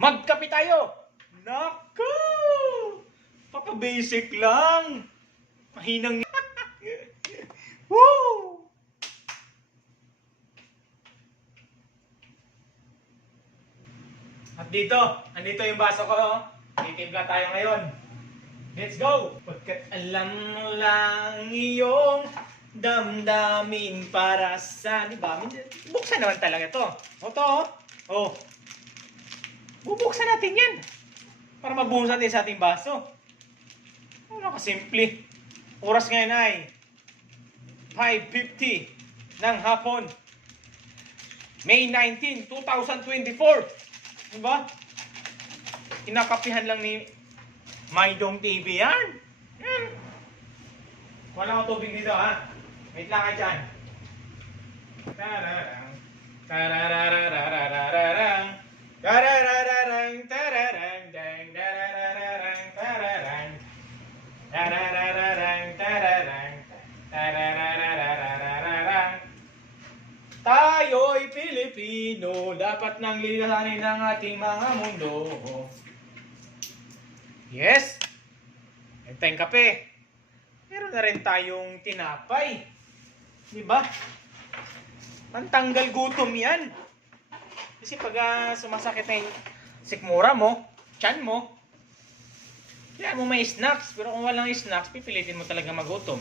Magkape tayo! Naku! Paka-basic lang. Mahinang... Woo! At andito yung baso ko. Titimpla tayo ngayon. Let's go! Pagkat alam mo lang iyong damdamin para sa... Di ba? Buksan naman talaga to. O to, oh. Bubuksan natin yan. Para mabuhos natin sa ating baso. Ano kasimple. Oras ngayon ay 5:50 ng hapon. May 19, 2024. Diba? Kinakapihan lang ni Maydong TV yan. Wala akong tubig dito ha. Wait lang ka dyan. Tararang. Tarararararararang. Tararararang. Tararang. Dang. Tararararang. Tararang. Tararararang. Tararang. Tarararararararang. Tayo'y Pilipino, dapat nang lilahanin ang ating mga mundo. Yes! Ito yung kape. Meron na rin tayong tinapay. Diba? Pantanggal gutom yan. Kasi pag sumasakit na yung sikmura mo, tiyan mo, kaya mo may snacks. Pero kung walang snacks, pipilitin mo talaga magutom.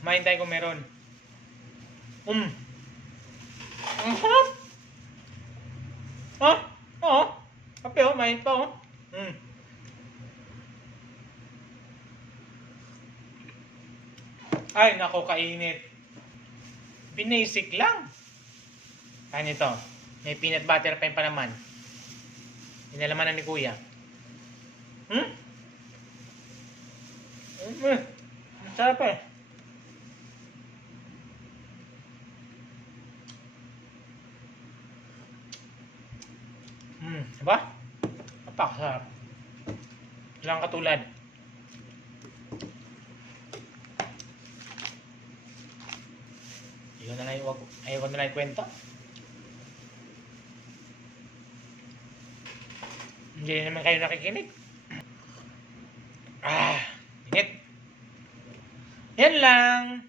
Main tayo kung meron. Ang harap! Ha? Oo. Kape oh, main pa oh. Ay, nako, kainit. Basic lang. Kaya nito, may peanut butter pa yung palaman. Inalamanan ni Kuya. Masarap eh. Diba? Napakasarap. Walang katulad. Ayaw na lang ikwento. Hindi naman kayo nakikinig. Init. Yan lang.